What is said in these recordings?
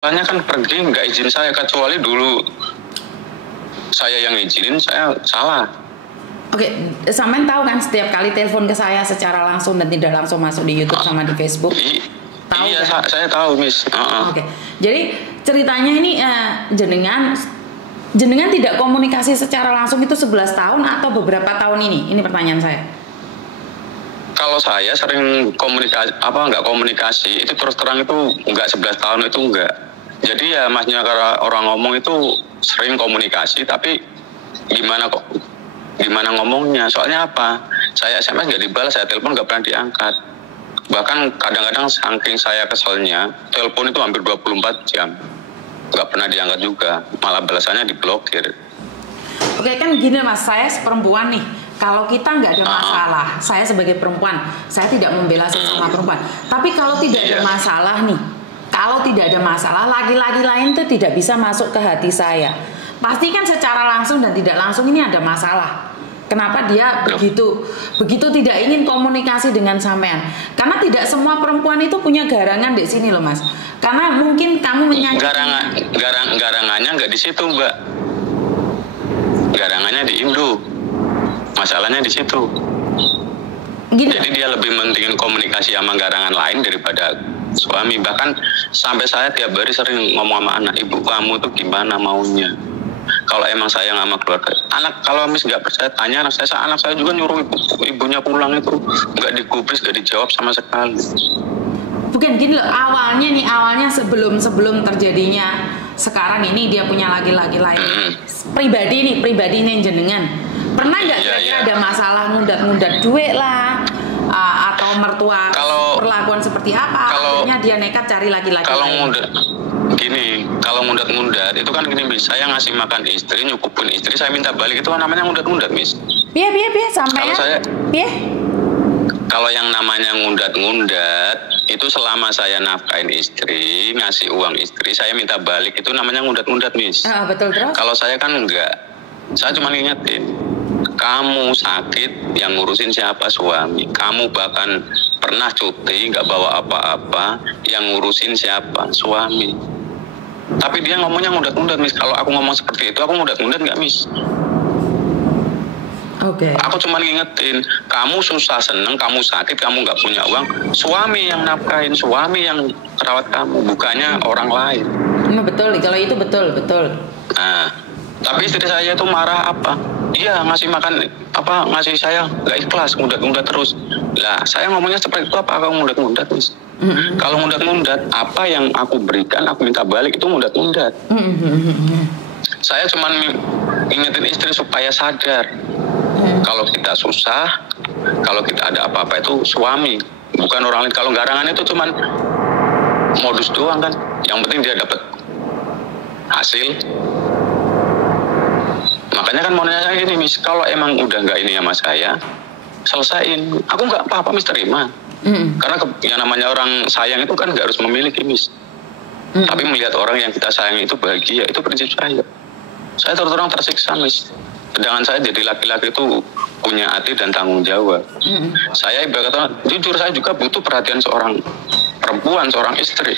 Soalnya kan pergi nggak izin saya, kecuali dulu saya yang izinin, saya salah. Oke, sampean tahu kan setiap kali telepon ke saya secara langsung dan tidak langsung masuk di YouTube sama di Facebook? Tahu iya, kan? Saya tahu, Miss. Oke, jadi ceritanya ini jenengan tidak komunikasi secara langsung itu 11 tahun atau beberapa tahun ini? Ini pertanyaan saya. Kalau saya sering komunikasi, nggak komunikasi, itu terus terang itu nggak 11 tahun itu enggak. Jadi ya masnya karena orang ngomong itu sering komunikasi, tapi gimana ngomongnya? Soalnya apa? Saya SMS nggak dibalas, saya telepon nggak pernah diangkat. Bahkan kadang-kadang saking saya keselnya, telepon itu hampir 24 jam. Nggak pernah diangkat juga, malah balasannya diblokir. Oke, kan gini Mas, saya perempuan nih. Kalau kita nggak ada masalah, saya sebagai perempuan, saya tidak membela sesama perempuan. Tapi kalau tidak ada masalah nih, kalau tidak ada masalah, laki-laki lain tuh tidak bisa masuk ke hati saya. Pasti kan secara langsung dan tidak langsung ini ada masalah. Kenapa dia begitu tidak ingin komunikasi dengan sampean? Karena tidak semua perempuan itu punya garangan di sini loh Mas. Karena mungkin kamu menyakiti. Garangannya nggak di situ Mbak. Garangannya di Indo. Masalahnya di situ. Gini. Jadi dia lebih mentingin komunikasi sama garangan lain daripada suami. Bahkan sampai saya tiap hari sering ngomong sama anak, ibu kamu tuh gimana maunya. Kalau emang sayang sama keluarga, anak kalau Miss nggak percaya tanya anak saya juga nyuruh ibunya pulang itu nggak digubris, nggak dijawab sama sekali. Bukan gini loh, awalnya sebelum terjadinya sekarang ini dia punya laki-laki lain. Pribadi nih jenengan. Pernah nggak ada masalah ngundat duit lah atau mertua perlakuan seperti apa? Akhirnya dia nekat cari laki-laki lain. Kalau ngundat itu kan gini Miss, saya ngasih makan istri, nyukupin istri, saya minta balik, itu namanya ngundat Miss. Iya sampai ya. Kalau yang namanya ngundat itu selama saya nafkain istri, ngasih uang istri, saya minta balik, itu namanya ngundat Miss. Betul terus. Kalau saya kan enggak, saya cuma ngingetin, kamu sakit yang ngurusin siapa? Suami. Kamu bahkan pernah cuti nggak bawa apa-apa, yang ngurusin siapa? Suami. Tapi dia ngomongnya ngundat Miss. Kalau aku ngomong seperti itu, aku ngundat nggak Miss? Oke. Aku cuma ngingetin, kamu susah seneng, kamu sakit, kamu nggak punya uang, suami yang nafkain, suami yang rawat kamu, bukannya orang lain. Betul, kalau itu betul. Nah, tapi istri saya itu marah apa? Dia ngasih makan ngasih saya nggak ikhlas, ngundat terus. Lah, saya ngomongnya seperti itu, apa kamu ngundat Miss? Kalau ngundat, apa yang aku berikan, aku minta balik, itu ngundat. Saya cuma ingetin istri supaya sadar. Kalau kita susah, kalau kita ada apa-apa itu suami, bukan orang lain. Kalau garangan itu cuma modus doang kan. Yang penting dia dapat hasil. Makanya kan mau nanya saya gini Miss, kalau emang udah nggak ini sama saya, selesain. Aku nggak apa-apa Miss, terima. Karena yang namanya orang sayang itu kan nggak harus memiliki Miss. Tapi melihat orang yang kita sayang itu bahagia, itu prinsip saya. Saya terus terang tersiksa Miss. Sedangkan saya jadi laki-laki itu punya hati dan tanggung jawab. Saya ibaratnya jujur, saya juga butuh perhatian seorang perempuan, seorang istri.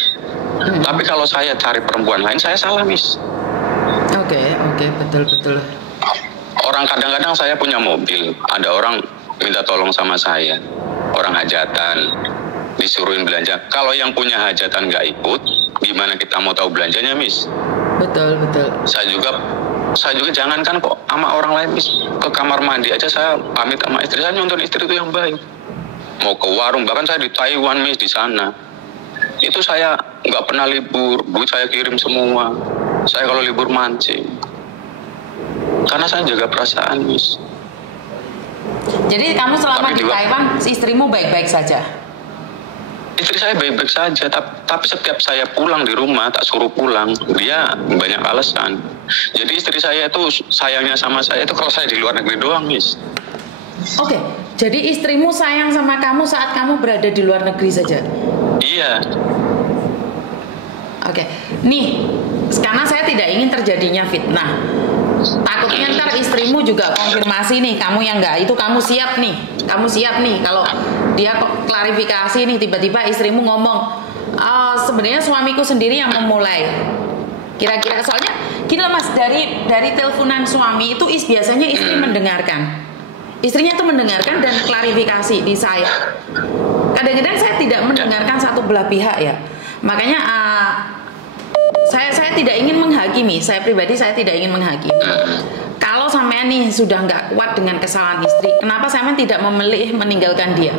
Tapi kalau saya cari perempuan lain, saya salah Miss. Oke, betul. Orang kadang-kadang saya punya mobil, ada orang minta tolong sama saya, orang hajatan, disuruhin belanja. Kalau yang punya hajatan nggak ikut, gimana kita mau tahu belanjanya Miss? Betul. Saya juga jangankan kok sama orang lain Miss, ke kamar mandi aja saya pamit sama istri, saya nyonton istri itu yang baik. Mau ke warung, bahkan saya di Taiwan Miss, di sana itu saya nggak pernah libur, duit saya kirim semua. Saya kalau libur mancing, karena saya jaga perasaan Miss. Jadi kamu selama di Taiwan, istrimu baik-baik saja? Istri saya baik-baik saja, tapi setiap saya pulang di rumah, tak suruh pulang, dia banyak alasan. Jadi istri saya itu sayangnya sama saya itu kalau saya di luar negeri doang Miss. Oke, jadi istrimu sayang sama kamu saat kamu berada di luar negeri saja? Iya. Oke, nih, karena saya tidak ingin terjadinya fitnah. Takutnya ntar istrimu juga konfirmasi nih, kamu yang enggak, itu kamu siap nih kalau dia klarifikasi nih, tiba-tiba istrimu ngomong, sebenarnya suamiku sendiri yang memulai. Kira-kira soalnya gini loh Mas, dari teleponan suami itu biasanya istri mendengarkan. Istrinya tuh mendengarkan dan klarifikasi di saya. Kadang-kadang saya tidak mendengarkan satu belah pihak ya. Makanya saya tidak ingin menghakimi. Saya pribadi saya tidak ingin menghakimi. Kalau sampean nih sudah nggak kuat dengan kesalahan istri, kenapa sampean tidak memilih meninggalkan dia?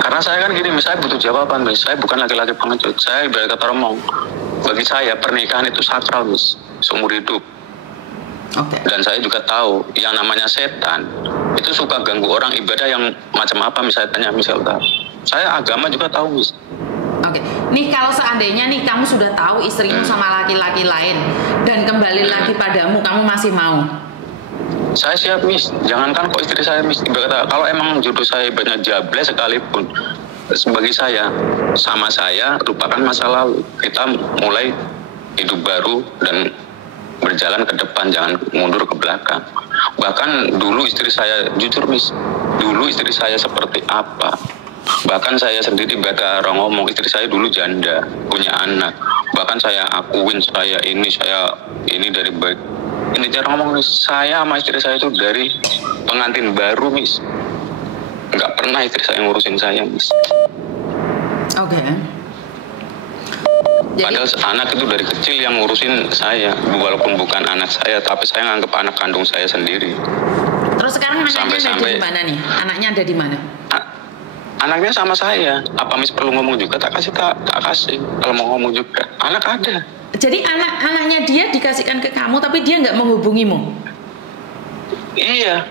Karena saya kan gini, saya butuh jawaban, Miss. Saya bukan laki-laki pengecut. Saya ibarat kata ngomong, bagi saya pernikahan itu sakral, Miss, seumur hidup. Okay. Dan saya juga tahu yang namanya setan itu suka ganggu orang ibadah yang macam apa, misalnya tanya misalnya. Saya agama juga tahu, Miss. Oke, nih kalau seandainya nih kamu sudah tahu istrimu sama laki-laki lain dan kembali lagi padamu, kamu masih mau? Saya siap, Miss. Jangankan kok istri saya, Miss. Kalau emang jodoh saya banyak jable sekalipun, bagi saya, sama saya, lupakan masa lalu. Kita mulai hidup baru dan berjalan ke depan, jangan mundur ke belakang. Bahkan dulu istri saya, jujur Miss, dulu istri saya seperti apa. Bahkan saya sendiri baca orang ngomong, istri saya dulu janda, punya anak. Bahkan saya akuin saya ini dari baik. Ini cara ngomong, Miss, saya sama istri saya itu dari pengantin baru, Miss. Nggak pernah istri saya ngurusin saya, Miss. Oke. Padahal anak itu dari kecil yang ngurusin saya, walaupun bukan anak saya, tapi saya nganggap anak kandung saya sendiri. Terus sekarang anaknya ada di mana nih? Anaknya ada di mana? Anaknya sama saya. Apa Miss perlu ngomong juga? Tak kasih. Kalau mau ngomong juga, anak ada. Jadi anaknya dia dikasihkan ke kamu, tapi dia nggak menghubungimu? Iya.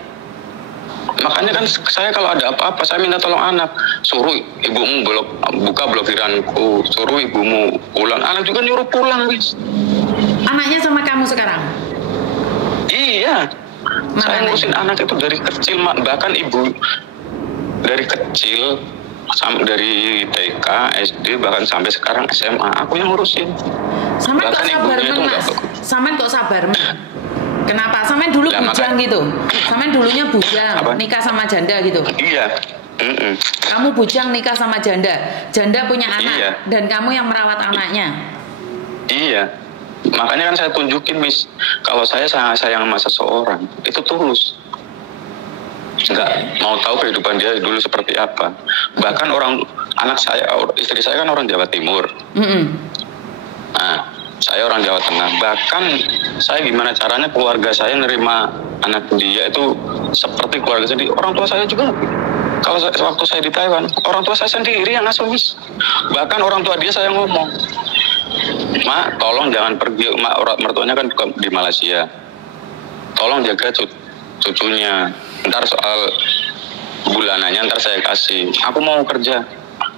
Makanya kan saya kalau ada apa-apa saya minta tolong anak, suruh ibumu buka blokiranku, suruh ibumu pulang. Anak juga nyuruh pulang, Miss. Anaknya sama kamu sekarang? Iya. Saya ngurusin anak itu dari kecil, bahkan ibu dari kecil dari TK, SD, bahkan sampai sekarang SMA aku yang ngurusin. Saman kok sabar Mas? Saman kok sabar Kenapa? Samen dulu bujang gitu? Samen dulunya bujang, nikah sama janda gitu? Iya. Kamu bujang nikah sama janda, janda punya anak, iya. Dan kamu yang merawat anaknya? Iya. Makanya kan saya tunjukin, Miss, kalau saya sayang sama seseorang, itu tulus. Nggak mau tahu kehidupan dia dulu seperti apa. Bahkan istri saya kan orang Jawa Timur. Nah, saya orang Jawa Tengah. Bahkan saya gimana caranya keluarga saya nerima anak dia itu seperti keluarga sendiri. Orang tua saya juga. Kalau waktu saya di Taiwan, orang tua saya sendiri yang ngasuh, Miss. Bahkan orang tua dia saya ngomong, "Mak, tolong jangan pergi." Mak, mertuanya kan di Malaysia. Tolong jaga cucunya. Ntar soal bulanannya ntar saya kasih. Aku mau kerja.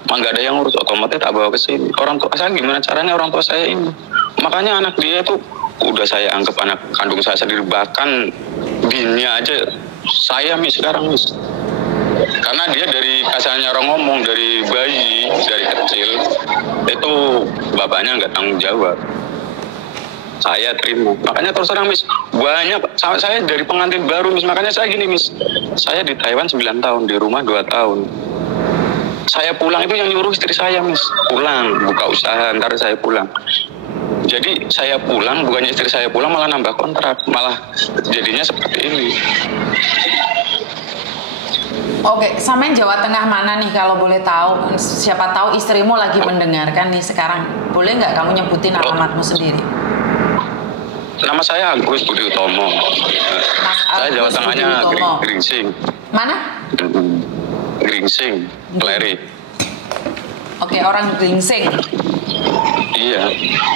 Nggak ada yang ngurus, otomatis tak bawa ke sini. Orang tua saya gimana caranya orang tua saya ini. Makanya anak dia tuh udah saya anggap anak kandung saya sendiri. Bahkan binnya aja saya, Miss, sekarang, Miss. Karena dia dari kasarnya orang ngomong, dari bayi, dari kecil, itu bapaknya nggak tanggung jawab. Saya terima. Makanya terus terang, Miss, banyak saya dari pengantin baru, Miss. Makanya saya gini, Miss. Saya di Taiwan 9 tahun, di rumah 2 tahun. Saya pulang itu yang nyuruh istri saya, Miss. Pulang, buka usaha, ntar saya pulang. Jadi saya pulang, bukannya istri saya pulang malah nambah kontrak, malah jadinya seperti ini. Oke, sampean Jawa Tengah mana nih kalau boleh tahu? Siapa tahu istrimu lagi mendengarkan nih sekarang. Boleh nggak kamu nyebutin alamatmu sendiri? Nama saya Agus Budi Utomo. Saya Jawa Tengahnya Gringsing. Mana? Gringsing, Kleri. Oke, orang Gringsing. Iya,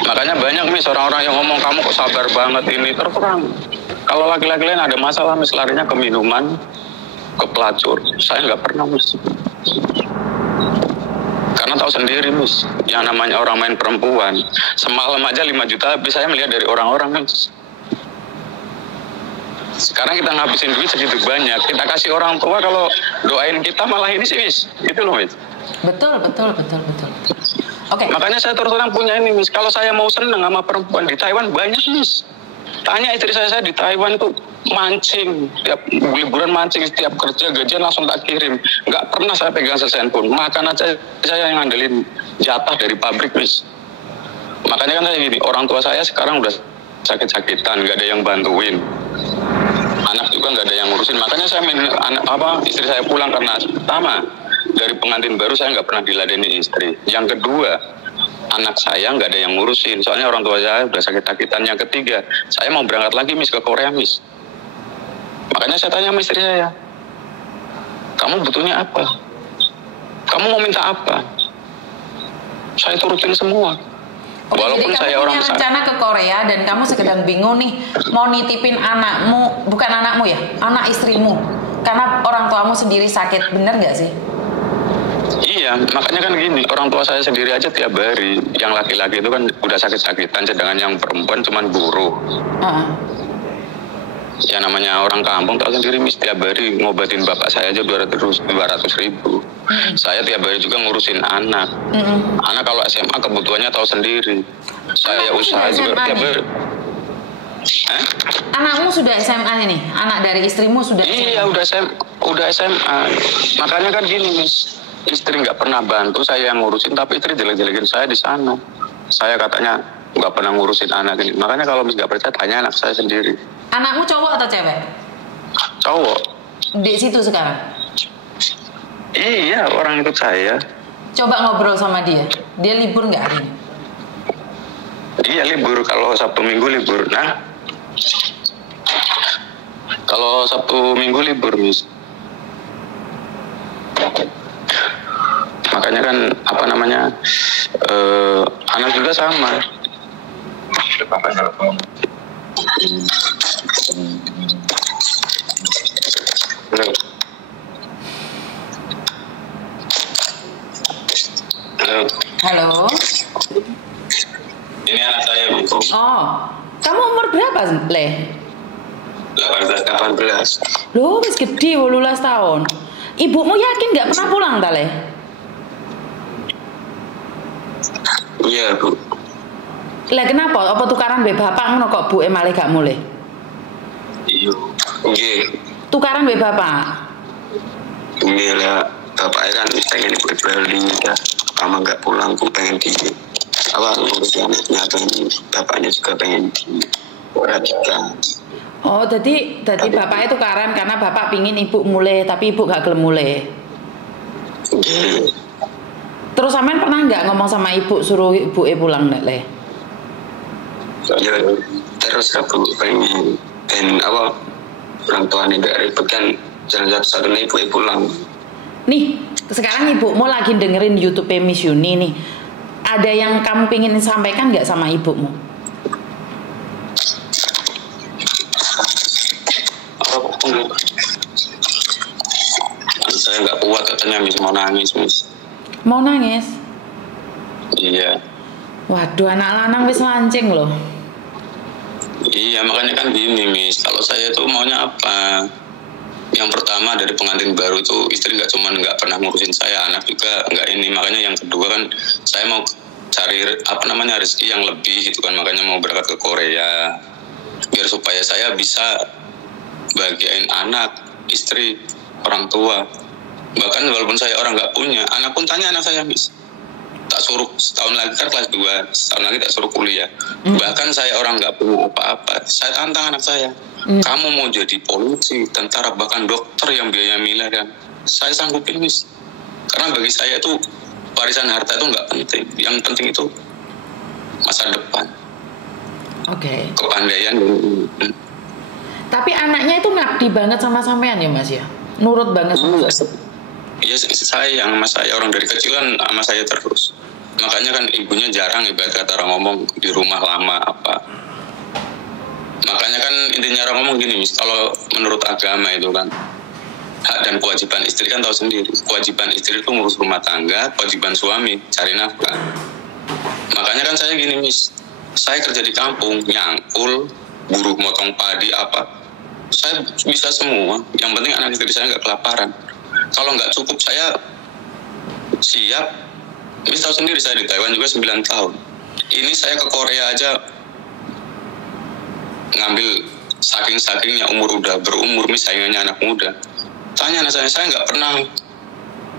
makanya banyak, Miss, orang-orang yang ngomong kamu kok sabar banget ini. Terus terang, kalau laki-laki lain ada masalah, Miss, larinya ke minuman, ke pelacur. Saya nggak pernah, Miss. Karena tahu sendiri, Miss, yang namanya orang main perempuan, semalam aja 5 juta habis saya melihat dari orang-orang, Miss. Sekarang kita ngabisin duit segitu banyak, kita kasih orang tua, kalau doain kita malah ini sih, Miss. Gitu loh, Miss. Betul. Oke. Makanya saya terus terang punya ini, Miss. Kalau saya mau seneng sama perempuan di Taiwan banyak, Miss. Tanya istri saya di Taiwan itu mancing, tiap liburan mancing, setiap kerja gajian langsung tak kirim. Nggak pernah saya pegang sesen pun. Makan aja saya yang ngandelin jatah dari pabrik, Miss. Makanya kan saya gini, orang tua saya sekarang udah sakit-sakitan, nggak ada yang bantuin. Anak juga nggak ada yang ngurusin. Makanya saya istri saya pulang karena pertama dari pengantin baru saya nggak pernah diladeni istri. Yang kedua, anak saya nggak ada yang ngurusin. Soalnya orang tua saya udah sakit-sakitan. Yang ketiga, saya mau berangkat lagi, Miss, ke Korea, Miss. Makanya saya tanya sama istri saya, kamu butuhnya apa? Kamu mau minta apa? Saya turutin semua. Walaupun jadi saya kamu orang punya rencana ke Korea dan kamu sedang bingung nih mau nitipin anakmu, bukan anakmu ya, anak istrimu, karena orang tuamu sendiri sakit, bener nggak sih? Iya, makanya kan gini, orang tua saya sendiri aja tiap hari, yang laki-laki itu kan udah sakit-sakitan, sedangkan yang perempuan cuman buruh. Ya namanya orang kampung tahu sendiri, Miss, tiap hari ngobatin bapak saya aja 200 ribu. Saya tiap hari juga ngurusin anak. Anak kalau SMA kebutuhannya tahu sendiri. Saya usaha juga tiap hari. Anakmu sudah SMA ini? Anak dari istrimu sudah SMA? Iya, udah SMA. Makanya kan gini, Miss, istri nggak pernah bantu saya yang ngurusin, tapi istri jelek-jelekin saya di sana. Saya katanya nggak pernah ngurusin anak ini. Makanya kalau Miss nggak percaya, tanya anak saya sendiri. Anakmu cowok atau cewek? Cowok. Di situ sekarang? Iya, orang itu saya. Coba ngobrol sama dia. Dia libur nggak hari ini? Iya libur, kalau Sabtu Minggu libur. Nah, kalau Sabtu Minggu libur, Miss. Makanya kan anak juga sama. Halo. Ini anak saya, Bu. Oh, kamu umur berapa, Le? 18. Loh, wis gede 18 tahun. Ibumu yakin nggak pernah pulang, ta, Le? Iya, Bu. Lah kenapa? Apa tukaran be bapak ngono kok buke malih gak mulih? Iya. Nggih. Tukaran be bapak. Nggih lah, bapaknya kan pengen ikut Bali ya. Lama nggak pulang, aku pengen di ngurus anaknya, bapaknya juga pengen di perhatikan. Oh, jadi bapaknya tukaran karena bapak pingin ibu mulih, tapi ibu gak gelem mulih. Nggih. Terus sampean pernah nggak ngomong sama ibu suruh ibu pulang, Nek, Le? Ya, terus aku pengen orang tuanya nggak ribet kan, jalan satu-satunya ibu pulang. Nih, sekarang ibumu lagi dengerin YouTube Miss Yuni nih. Ada yang kamu pingin sampaikan nggak sama ibumu? Saya nggak kuat katanya, Miss, mau nangis, Miss. Mau nangis? Iya. Waduh, anak lanang wis lancing loh. Iya, makanya kan gini, Miss. Kalau saya tuh maunya apa? Yang pertama dari pengantin baru itu istri nggak pernah ngurusin saya, anak juga nggak ini. Makanya yang kedua kan saya mau cari rezeki yang lebih gitu kan. Makanya mau berangkat ke Korea biar supaya saya bisa bagiain anak, istri, orang tua. Bahkan walaupun saya orang nggak punya, anak pun tanya anak saya, Miss. Tak suruh setahun lagi kan kelas 2, setahun lagi tak suruh kuliah. Bahkan saya orang nggak punya apa-apa, saya tantang anak saya. Kamu mau jadi polisi, tentara, bahkan dokter yang biaya miliaran, saya sanggupin, Miss. Karena bagi saya itu warisan harta itu nggak penting. Yang penting itu masa depan. Oke. Kepandaian. Tapi anaknya itu ngabdi banget sama sampean ya, Mas ya? Nurut banget sama saya. Iya, sayang sama saya, orang dari kecil kan sama saya terus. Makanya kan ibunya jarang ibarat kata orang ngomong di rumah lama apa. Makanya kan intinya orang ngomong gini, Miss, kalau menurut agama itu kan hak dan kewajiban istri kan tahu sendiri. Kewajiban istri itu ngurus rumah tangga, kewajiban suami cari nafkah. Makanya kan saya gini, Miss, saya kerja di kampung, nyangkul, buruh motong padi apa, saya bisa semua. Yang penting anak istri saya nggak kelaparan. Kalau nggak cukup saya siap. Miss tahu sendiri saya di Taiwan juga 9 tahun. Ini saya ke Korea aja ngambil saking-sakingnya umur udah berumur, misalnya anak muda. Tanya anak saya nggak pernah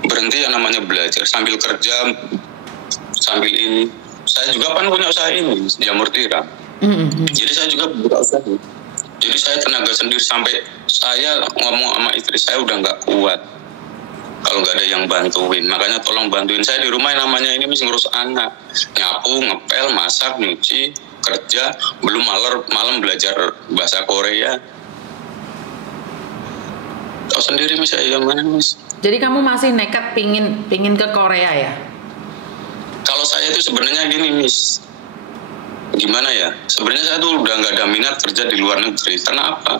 berhenti yang namanya belajar sambil kerja, sambil ini. Saya juga kan punya usaha ini, jamur tiram. Jadi saya juga buka usaha. Jadi saya tenaga sendiri, sampai saya ngomong sama istri saya udah nggak kuat kalau nggak ada yang bantuin. Makanya tolong bantuin saya di rumah, yang namanya ini mesti ngurus anak, nyapu, ngepel, masak, nyuci, kerja, belum malam belajar bahasa Korea. Tahu sendiri mis, saya mana mis. Jadi kamu masih nekat pingin ke Korea ya? Kalau saya itu sebenarnya gini mis, gimana ya? Sebenarnya saya tuh udah nggak ada minat kerja di luar negeri. Karena apa?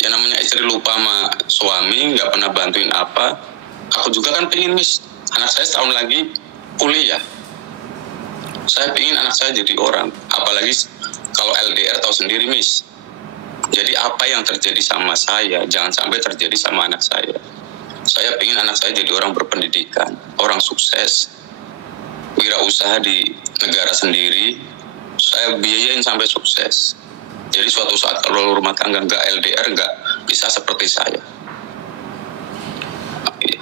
Ya namanya istri lupa sama suami, nggak pernah bantuin apa. Aku juga kan pengen mis, anak saya setahun lagi kuliah. Saya pengen anak saya jadi orang. Apalagi kalau LDR tahu sendiri mis. Jadi apa yang terjadi sama saya, jangan sampai terjadi sama anak saya. Saya pengen anak saya jadi orang berpendidikan, orang sukses, wirausaha di negara sendiri. Saya biayain sampai sukses. Jadi suatu saat kalau rumah tangga nggak LDR, nggak bisa seperti saya.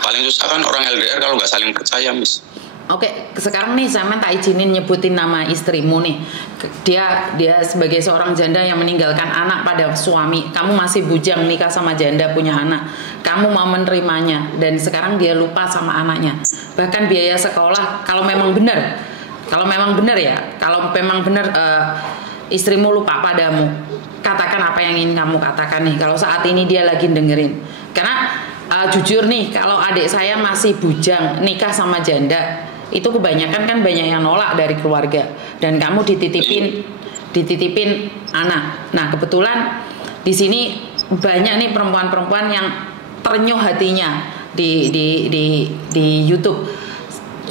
Paling susah kan orang LDR kalau nggak saling percaya, mis. Oke, sekarang nih Zaman tak izinin nyebutin nama istrimu nih. Dia sebagai seorang janda yang meninggalkan anak pada suami. Kamu masih bujang nikah sama janda punya anak. Kamu mau menerimanya dan sekarang dia lupa sama anaknya. Bahkan biaya sekolah kalau memang benar istrimu lupa padamu. Katakan apa yang ingin kamu katakan nih. Kalau saat ini dia lagi dengerin. Karena jujur nih, kalau adik saya masih bujang nikah sama janda, itu kebanyakan kan banyak yang nolak dari keluarga, dan kamu dititipin anak. Nah kebetulan di sini banyak nih perempuan-perempuan yang ternyuh hatinya di YouTube.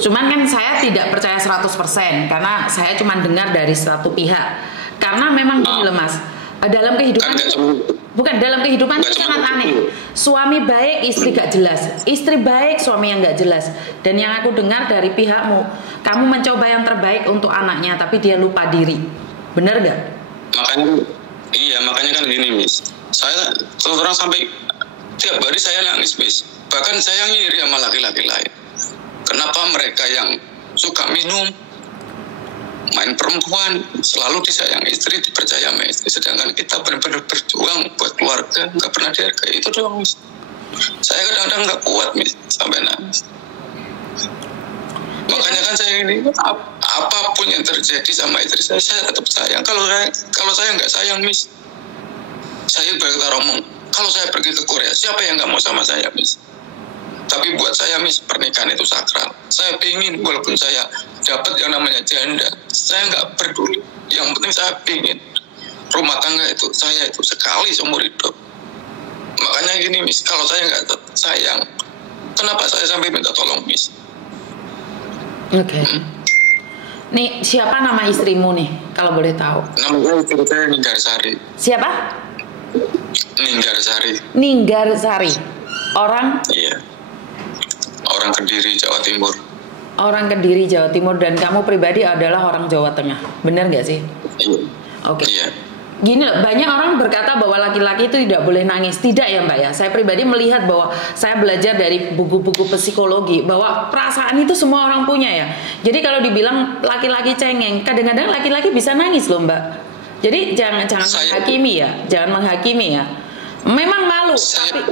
Cuman kan saya tidak percaya 100% karena saya cuma dengar dari satu pihak. Karena memang gini loh mas, dalam kehidupan itu sangat aneh. Suami baik, istri gak jelas. Istri baik, suami yang gak jelas. Dan yang aku dengar dari pihakmu, kamu mencoba yang terbaik untuk anaknya, tapi dia lupa diri. Bener gak? Makanya kan gini mis. Saya terus terang sampai tiap hari saya nangis mis. Bahkan saya ngiri sama laki-laki lain. Kenapa mereka yang suka minum, main perempuan, selalu disayang istri, dipercaya sama istri, sedangkan kita benar-benar berjuang buat keluarga, nggak pernah dihargai. Itu doang mis. Saya kadang-kadang nggak kuat mis, sampai nangis. Makanya kan saya ini, apapun yang terjadi sama istri saya tetap sayang. Kalau saya nggak sayang mis, saya berkata ngomong, kalau saya pergi ke Korea, siapa yang nggak mau sama saya mis? Tapi buat saya mis, pernikahan itu sakral. Saya pingin walaupun saya dapat yang namanya janda, saya nggak peduli. Yang penting saya pingin rumah tangga itu saya itu sekali seumur hidup. Makanya gini mis, kalau saya nggak sayang, kenapa saya sampai minta tolong mis? Oke. Nih siapa nama istrimu nih kalau boleh tahu? Nama istri saya Ninggarsari. Siapa? Ninggarsari. Ninggarsari. Orang? Iya. Orang Kediri, Jawa Timur. Orang Kediri, Jawa Timur, dan kamu pribadi adalah orang Jawa Tengah, benar nggak sih? Iya. Oke. Iya. Gini, banyak orang berkata bahwa laki-laki itu tidak boleh nangis. Tidak ya mbak ya, saya pribadi melihat bahwa saya belajar dari buku-buku psikologi bahwa perasaan itu semua orang punya ya. Jadi kalau dibilang laki-laki cengeng, kadang-kadang laki-laki bisa nangis loh mbak. Jadi jangan menghakimi ya, jangan menghakimi ya. Memang malu,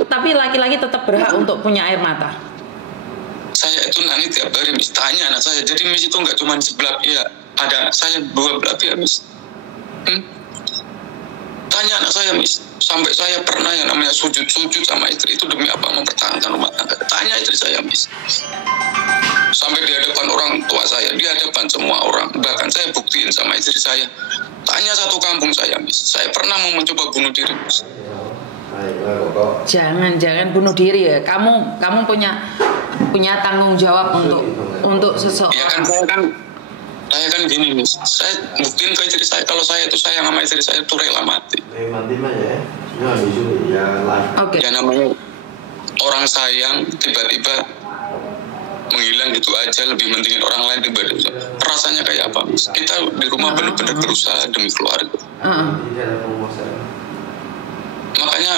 tapi laki-laki tetap berhak untuk punya air mata. Saya itu nangis tiap hari mis, tanya anak saya. Jadi mis itu nggak cuma sebelah pihak, ada anak saya dua belah pihak mis. Tanya anak saya mis, sampai saya pernah yang namanya sujud sama istri itu demi apa? Mempertahankan rumah tangga. Tanya istri saya mis, sampai di hadapan orang tua saya, di hadapan semua orang, bahkan saya buktiin sama istri saya. Tanya satu kampung saya mis, saya pernah mau mencoba bunuh diri mis. Jangan bunuh diri ya. Kamu punya tanggung jawab untuk seseorang. Ya kan saya kan gini mis, saya buktiin ke istri saya kalau saya itu sayang sama istri saya itu rela mati. Oke. Ya namanya orang sayang tiba-tiba menghilang gitu aja, lebih pentingin orang lain dibanding rasanya kayak apa Miss? Kita di rumah benar-benar berusaha demi keluarga. Makanya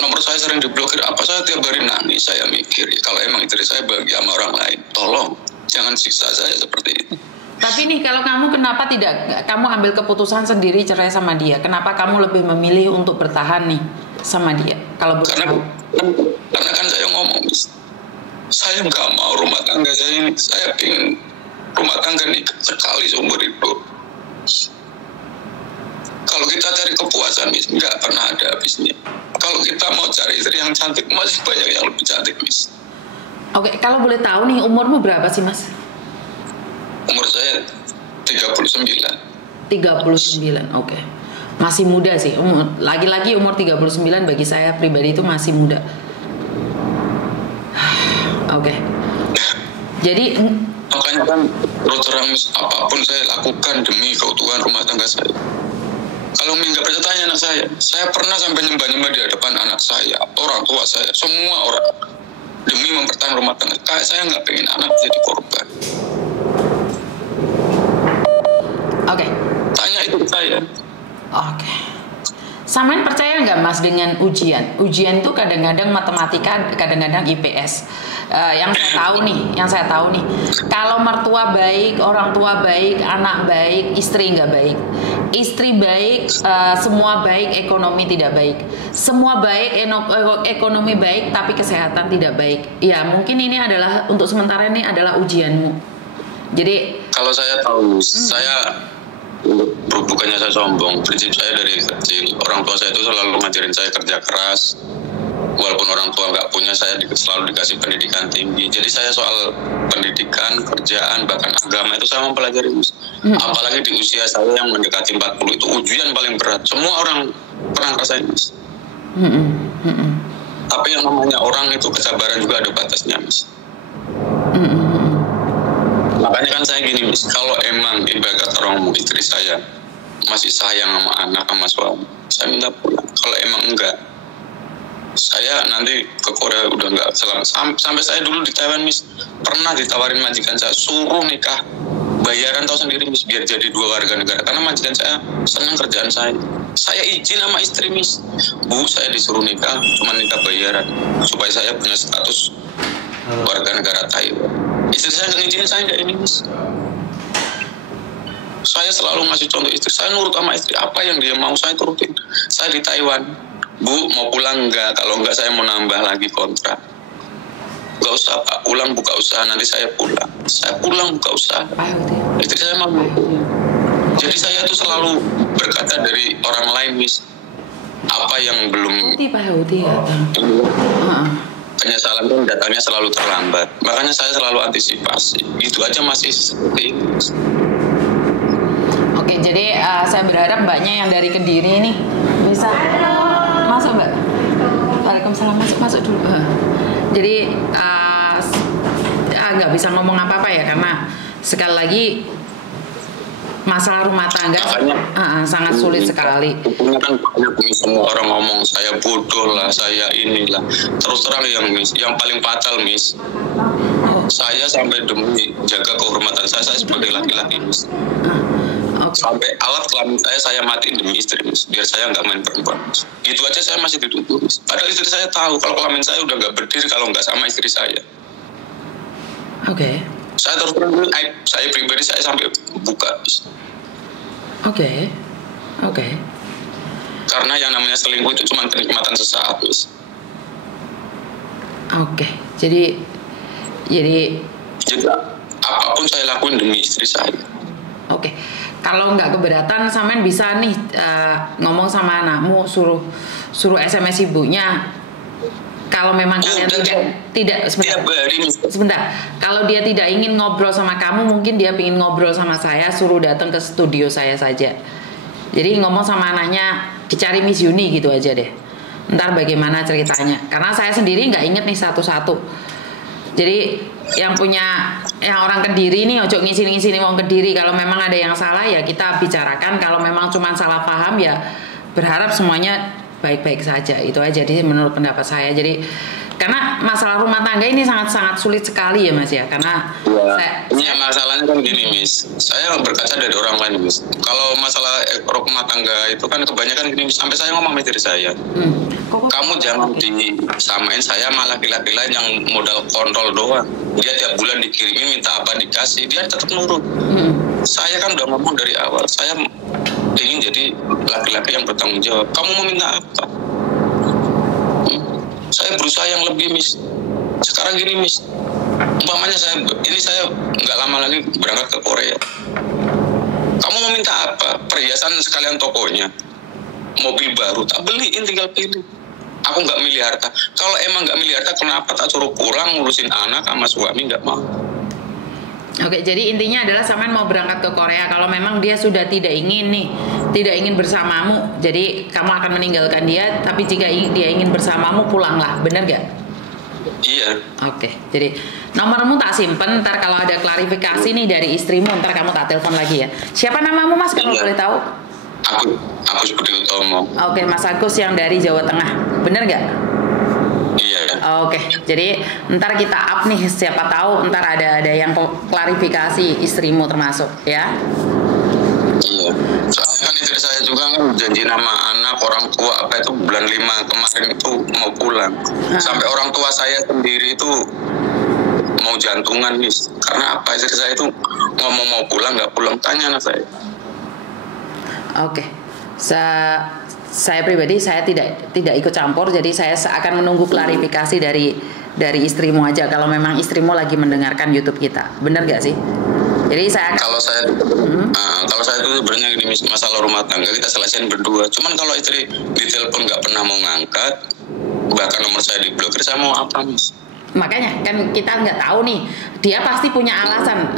nomor saya sering diblokir. Apa saya tiap hari nangis? Saya mikir kalau emang istri saya bahagia sama orang lain, tolong jangan siksa saya seperti ini. Tapi nih kalau kamu kenapa tidak kamu ambil keputusan sendiri cerai sama dia? Kenapa kamu lebih memilih untuk bertahan nih sama dia? Kalau karena kan saya ngomong, saya nggak mau rumah tangga saya ini. Saya ingin rumah tangga ini sekali seumur hidup. Kalau kita cari kepuasan, Miss, nggak pernah ada habisnya. Kalau kita mau cari istri yang cantik, masih banyak yang lebih cantik, Miss. Oke, kalau boleh tahu nih umurmu berapa sih, Mas? Umur saya 39. 39, oke. Masih muda sih. Lagi-lagi umur 39 bagi saya pribadi itu masih muda. Oke. Jadi makanya kan terus terang, apapun saya lakukan demi keutuhan rumah tangga saya. Kalau nggak percaya tanya anak saya pernah sampai nyembah-nyembah di hadapan anak saya, orang tua saya, semua orang demi mempertahankan rumah tangga. Kayak saya nggak pengen anak jadi korban. Oke. Tanya itu saya. Oke. Samain percaya nggak Mas dengan ujian? Ujian itu kadang-kadang matematika, kadang-kadang IPS. Yang saya tahu nih, kalau mertua baik, orang tua baik, anak baik, istri nggak baik. Istri baik, semua baik, ekonomi tidak baik. Semua baik, ekonomi baik, tapi kesehatan tidak baik. Ya mungkin ini adalah untuk sementara ini adalah ujianmu. Jadi kalau saya tahu, saya bukannya saya sombong, prinsip saya dari kecil, orang tua saya itu selalu ngajarin saya kerja keras. Walaupun orang tua nggak punya, saya selalu dikasih pendidikan tinggi. Jadi saya soal pendidikan, kerjaan, bahkan agama itu saya mempelajari. Apalagi di usia saya yang mendekati 40 itu ujian paling berat. Semua orang pernah rasain, Mas. Tapi yang namanya orang itu kesabaran juga ada batasnya, Mas. Makanya kan saya gini, Mas, kalau emang ibarat orang istri saya masih sayang sama anak, sama suami, saya minta pulang. Kalau emang enggak, saya nanti ke Korea udah nggak selang. Sampai saya dulu di Taiwan, Miss, pernah ditawarin majikan saya suruh nikah, bayaran tahu sendiri, Miss, biar jadi 2 warga negara. Karena majikan saya senang kerjaan saya. Saya izin sama istri, Miss, Bu, saya disuruh nikah, cuma nikah bayaran supaya saya punya status warga negara Taiwan. Istri saya nggak izinin saya nggak ini, Miss. Saya selalu ngasih contoh istri saya, nurut sama istri, apa yang dia mau saya turutin. Saya di Taiwan, Bu, mau pulang enggak? Kalau enggak saya mau nambah lagi kontrak. Enggak usah Pak, pulang buka usaha, nanti saya pulang. Saya pulang buka usaha. Istri saya mau. Jadi saya tuh selalu berkata dari orang lain, Miss. Apa yang belum penyesalan itu datangnya selalu terlambat. Makanya saya selalu antisipasi. Itu aja masih seperti itu. Oke, jadi saya berharap Mbaknya yang dari Kediri nih bisa masuk, Mbak. Waalaikumsalam, masuk dulu. Jadi nggak bisa ngomong apa-apa ya, karena sekali lagi masalah rumah tangga sangat sulit sekali. Kan banyak, semua orang ngomong saya bodoh lah, saya inilah. Terus terang yang paling fatal, Miss, saya sampai demi jaga kehormatan saya sebagai laki-laki, Miss. Sampai alat kelamin saya matiin demi istri, Miss, biar saya nggak main perempuan, Miss. Gitu aja saya masih dituduh, Miss. Padahal istri saya tahu kalau kelamin saya udah nggak berdiri kalau nggak sama istri saya. Oke. Saya terus saya pribadi saya sampai buka, Miss. Oke. Karena yang namanya selingkuh itu cuma kenikmatan sesaat, Miss. Oke. Jadi apapun saya lakuin demi istri saya. Oke. Kalau nggak keberatan, sampean bisa nih ngomong sama anakmu, suruh SMS ibunya. Kalau memang kalian tidak sebentar. Kalau dia tidak ingin ngobrol sama kamu, mungkin dia ingin ngobrol sama saya, suruh datang ke studio saya saja. Jadi ngomong sama anaknya, dicari Miss Yuni gitu aja deh. Ntar bagaimana ceritanya. Karena saya sendiri nggak inget nih satu-satu. Jadi yang orang Kediri nih, ojo ngisi-ngisi wong Kediri. Kalau memang ada yang salah ya kita bicarakan. Kalau memang cuma salah paham ya berharap semuanya baik-baik saja. Itu aja. Jadi menurut pendapat saya. Jadi Karena masalah rumah tangga ini sangat-sangat sulit sekali ya Mas ya. Karena masalahnya kan gini Miss, saya berkaca dari orang lain Miss. Kalau masalah rumah tangga itu kan kebanyakan gini, sampai saya ngomong sama diri saya, kamu jangan disamain saya sama laki-laki lain yang modal kontrol doang. Dia tiap bulan dikirimin minta apa dikasih, dia tetap nurut. Saya kan udah ngomong dari awal, saya ingin jadi laki-laki yang bertanggung jawab. Kamu mau minta apa? Saya berusaha yang lebih Miss. Sekarang gini Miss, umpamanya saya nggak lama lagi berangkat ke Korea. Kamu mau minta apa? Perhiasan sekalian tokonya, mobil baru, tak beliin, tinggal pilih. Aku nggak milih harta. Kalau emang nggak milih harta, kenapa tak suruh pulang ngurusin anak sama suami? Nggak mau. Oke, jadi intinya adalah sampean mau berangkat ke Korea. Kalau memang dia sudah tidak ingin bersamamu, jadi kamu akan meninggalkan dia. Tapi jika dia ingin bersamamu, pulanglah, benar gak? Iya. Oke, jadi nomormu tak simpen. Ntar kalau ada klarifikasi nih dari istrimu, ntar kamu tak telepon lagi ya. Siapa namamu Mas, kalau boleh tahu? Agus Budi Utomo. Oke, Mas Agus yang dari Jawa Tengah, benar gak? Iya. Oke, jadi ntar kita up nih, siapa tahu ntar ada yang klarifikasi istrimu termasuk ya. Iya. Soalnya kan istri saya juga kan janji nama anak, orang tua apa itu bulan 5 kemarin itu mau pulang. Sampai orang tua saya sendiri itu mau jantungan nih. Karena apa, istri saya itu ngomong mau pulang nggak pulang, tanya anak saya. Oke. Saya pribadi saya tidak ikut campur, jadi saya akan menunggu klarifikasi dari istrimu aja kalau memang istrimu lagi mendengarkan YouTube kita, benar gak sih? Jadi saya kalau saya itu sebenarnya gini, masalah rumah tangga kita selesaiin berdua. Cuman kalau istri ditelepon nggak pernah mau ngangkat, bahkan nomor saya diblokir, saya mau apa Miss? Makanya kan kita nggak tahu nih, dia pasti punya alasan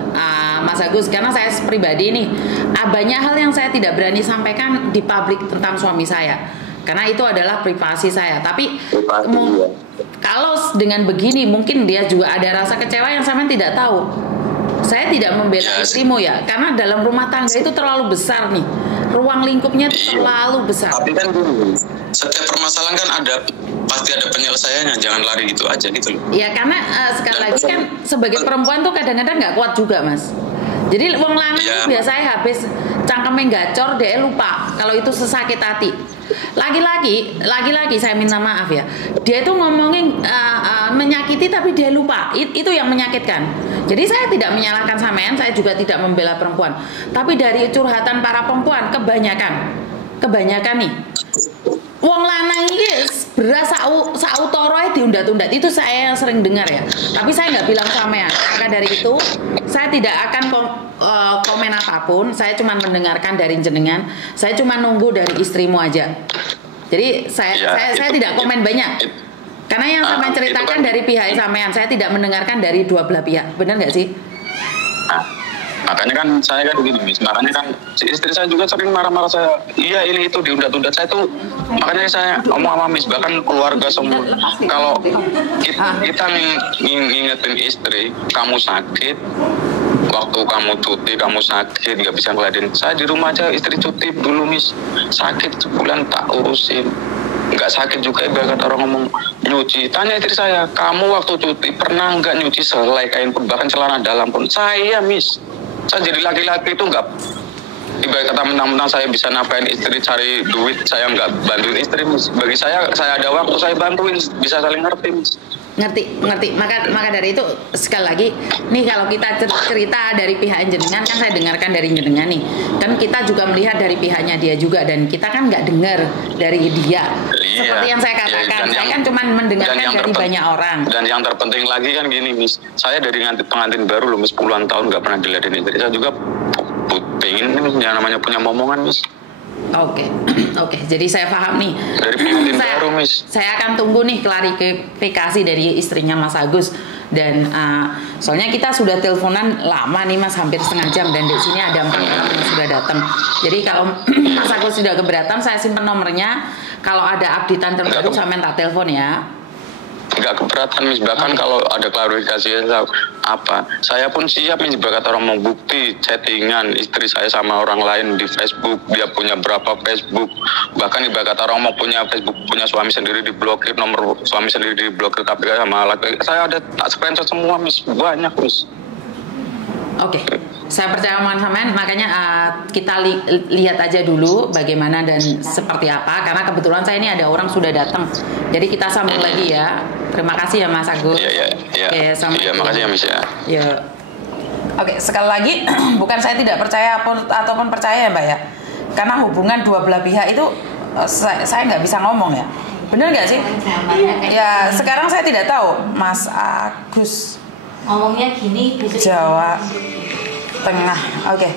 Mas Agus. Karena saya pribadi nih, banyak hal yang saya tidak berani sampaikan di publik tentang suami saya, karena itu adalah privasi saya. Tapi kalau dengan begini mungkin dia juga ada rasa kecewa yang saya tidak tahu. Saya tidak membela istrimu ya, karena dalam rumah tangga itu terlalu besar nih, ruang lingkupnya terlalu besar. Tapi kan setiap permasalahan kan pasti ada penyelesaiannya, jangan lari gitu aja gitu loh. Ya karena sekali lagi kan sebagai perempuan tuh kadang-kadang nggak kuat juga Mas. Jadi wong lanang itu biasanya habis cangkemnya gacor dia lupa kalau itu sesakit hati. Lagi-lagi saya minta maaf ya, dia itu ngomongin menyakiti tapi dia lupa, itu yang menyakitkan. Jadi saya tidak menyalahkan sampean, saya juga tidak membela perempuan. Tapi dari curhatan para perempuan kebanyakan nih, wong lanang ini berasa sautoroe diundat-undat, itu saya yang sering dengar ya. Tapi saya nggak bilang sampean. Maka dari itu saya tidak akan komen apapun. Saya cuma mendengarkan dari jenengan. Saya cuma nunggu dari istrimu aja. Jadi saya tidak komen banyak. Karena yang sampean ceritakan dari pihak sampean, saya tidak mendengarkan dari dua belah pihak. Benar nggak sih? Makanya kan saya kan begini Miss, makanya kan istri saya juga sering marah-marah saya, iya ini itu diundat-undat. Saya tuh makanya saya ngomong sama Miss, bahkan keluarga semua, kalau kita ngingetin istri, kamu sakit, waktu kamu cuti kamu sakit nggak bisa ngeladen, saya di rumah aja istri cuti dulu Miss, sakit sebulan tak urusin. Nggak sakit juga, ibarat orang ngomong nyuci, tanya istri saya, kamu waktu cuti pernah nggak nyuci selai kain pun, bahkan celana dalam pun? Saya Miss, saya jadi laki-laki itu nggak, ibarat kata mentang-mentang saya bisa napain istri cari duit, saya nggak bantuin istri Miss. Bagi saya ada waktu saya bantuin, bisa saling ngerti Miss. Ngerti. Maka dari itu sekali lagi nih, kalau kita cerita dari pihak jenengan kan saya dengarkan dari jenengan nih, kan kita juga melihat dari pihaknya dia juga, dan kita kan nggak dengar dari dia. Seperti yang saya katakan, saya kan cuma mendengarkan dari banyak orang. Dan yang terpenting lagi kan gini Miss, saya dari pengantin baru loh Miss, puluhan tahun nggak pernah diladenin istri. Saya juga pengen yang namanya punya momongan Miss. Oke. Jadi saya paham nih. Dari pengantin baru Miss. Saya akan tunggu nih klarifikasi dari istrinya Mas Agus. Dan soalnya kita sudah teleponan lama nih Mas, hampir setengah jam, dan di sini ada 4 orang yang sudah datang. Jadi kalau Mas Agus sudah keberatan, saya simpan nomornya. Kalau ada updatean terbaru sampai tak telepon ya. nggak keberatan Miss, bahkan kalau ada klarifikasi apa, saya pun siap Miss. Kata orang mau bukti chattingan istri saya sama orang lain di Facebook, dia punya berapa Facebook, bahkan ibarat kata orang mau punya Facebook, punya suami sendiri diblokir, nomor suami sendiri diblokir KPK sama laki, saya ada tak screenshot semua Miss, banyak Miss. Oke, saya percaya omongan sampean, makanya kita lihat aja dulu bagaimana dan seperti apa, karena kebetulan saya ini ada orang sudah datang, jadi kita sambung lagi ya. Terima kasih ya Mas Agus. Iya. Iya, makasih ya Miss ya. Ya. Oke, sekali lagi bukan saya tidak percaya ataupun percaya ya Mbak ya, karena hubungan dua belah pihak itu saya nggak bisa ngomong ya, bener nggak sih? Ya sekarang saya tidak tahu Mas Agus ngomongnya gini Jawa Tengah. Oke.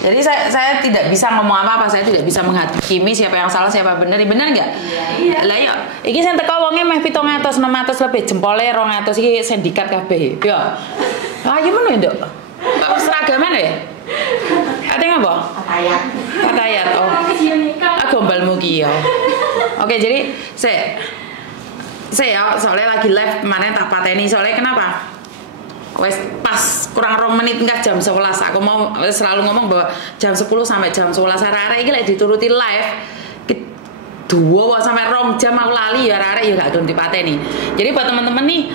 Jadi saya tidak bisa ngomong apa-apa, saya tidak bisa menghakimi siapa yang salah siapa benar. Benar nggak? Iya. Lah yo, iki sing teko wonge meh 700 600 lebih, jempole 200 iki sindikat kabeh. Yo. Ayo men nduk. Kok seragaman ya? Ate ngapa? Patayat. Oh. Gombalmu ki yo. Oke, jadi saya soalnya lagi live kemarin tak pateni, soalnya kenapa? Wes pas kurang 2 menit enggak jam 11 aku mau selalu ngomong bahwa jam 10 sampai jam 11 arek-arek iki lek dituruti live 2 sampai 2 jam aku lali ya arek-arek ya gak dipateni. Jadi buat teman-teman nih,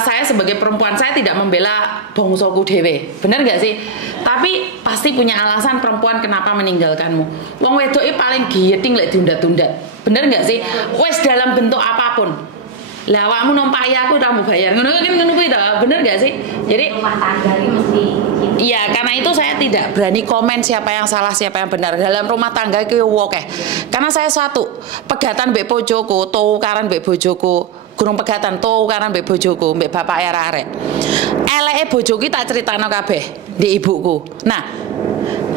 saya sebagai perempuan saya tidak membela bongsoku dhewe. Bener gak sih? Tapi pasti punya alasan perempuan kenapa meninggalkanmu. Wong wedoke paling giyeting lek diundat-undat. Bener gak sih? Wes dalam bentuk apapun. Lah awakmu numpak aku udah mau bayar. Ngono kan ngono kuwi ta, bener gak sih? Jadi rumah tangga ini mesti iya, karena itu saya tidak berani komen siapa yang salah, siapa yang benar. Dalam rumah tangga iki akeh. Karena saya satu, pegatan mbek bojoku, tukaran mbek bojoku, gurung pegatan tukaran mbek bojoku, mbek bapak arek-arek. Eleke bojoku tak critakno kabeh di ibuku. Nah,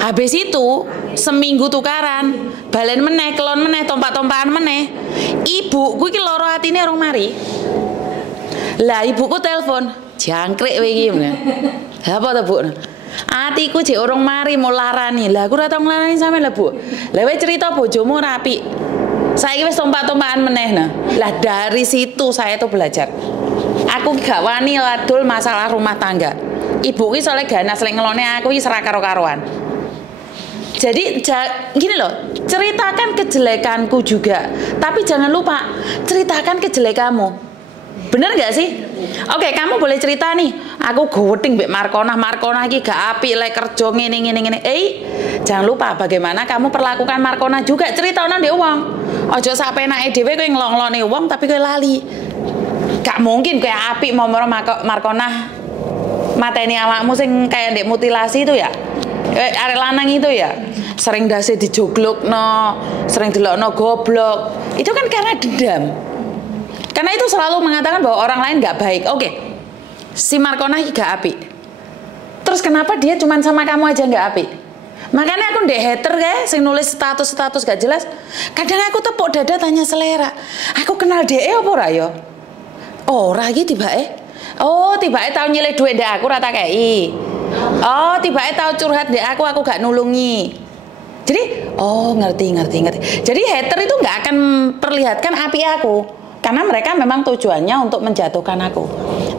habis itu seminggu tukaran, balen meneh, kelon meneh, tompak-tompakan meneh. Ibuku iki loro atine rong mari. Lah ibuku telepon, jangkrik kowe iki. Apa to, Bu? Atiku jek urung mari mau larani. Lah aku ora tau nglarani sampean lho, Bu. Lah kowe cerita bojomu ora apik. Saiki wis tompak-tompakan meneh nah. Lah dari situ saya tuh belajar. Aku gak wani ladul masalah rumah tangga. Ibu ki soalnya ganas lek ngelone aku iki serak karo-karoan. Jadi gini loh, ceritakan kejelekanku juga, tapi jangan lupa ceritakan kejelekanmu. Bener gak sih? Oke, kamu boleh cerita nih, aku goweding mbek Markona iki gak apik lek kerja ngene. Jangan lupa bagaimana kamu perlakukan Markona juga, cerita nang ndek wong. Aja sapenake dhewe kowe nglong-nglone wong tapi kowe lali. Gak mungkin kowe apik mau Markona mateni awakmu sing kayak ndek mutilasi itu ya. Arek lanang itu ya sering dasi dijoglokno, sering delokno goblok. Itu kan karena dendam. Karena itu selalu mengatakan bahwa orang lain gak baik. Oke, si Markona gak apik. Terus kenapa dia cuma sama kamu aja gak apik? Makanya aku ndek hater kayak sing nulis status gak jelas. Kadang aku tepuk dada tanya selera. Aku kenal DE apa ora ya? Ora iki tibake. Oh, tibake tau nyilih duit ndek aku ora tak kei. Oh, tibake tau curhat ndek aku gak nulungi. Jadi, oh ngerti. Jadi hater itu nggak akan perlihatkan api aku, karena mereka memang tujuannya untuk menjatuhkan aku.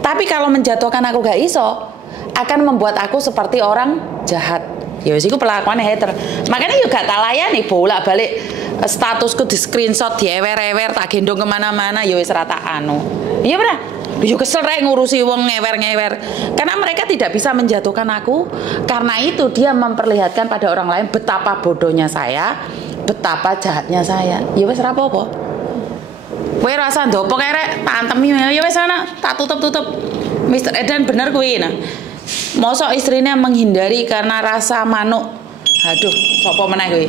Tapi kalau menjatuhkan aku gak iso, akan membuat aku seperti orang jahat. Ya wis iku pelakuane hater. Makanya yo gak tak layani bolak-balik statusku di screenshot, di ewer-ewer, tak gendong kemana-mana, ya wis rata anu. Iya bener. Yo kesel rek ngurusi wong ngewer-ngewer. Karena mereka tidak bisa menjatuhkan aku. Karena itu dia memperlihatkan pada orang lain betapa bodohnya saya, betapa jahatnya saya. Ya wis ora apa-apa. Kowe rasa ndopo kae rek, tak antemi ya wis ana, tak tutup. Mr. Edan bener kuwi nah. Mosok istrinya menghindari karena rasa manuk. Aduh, sapa meneh kuwi?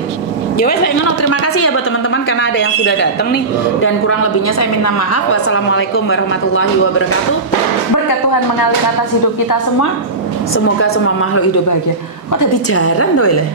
Ya wes ngono, terima kasih ya buat teman-teman karena ada yang sudah datang nih, dan kurang lebihnya saya minta maaf. Wassalamualaikum warahmatullahi wabarakatuh. Berkat Tuhan mengalir atas hidup kita semua. Semoga semua makhluk hidup bahagia. Kok tadi jarang doy lah.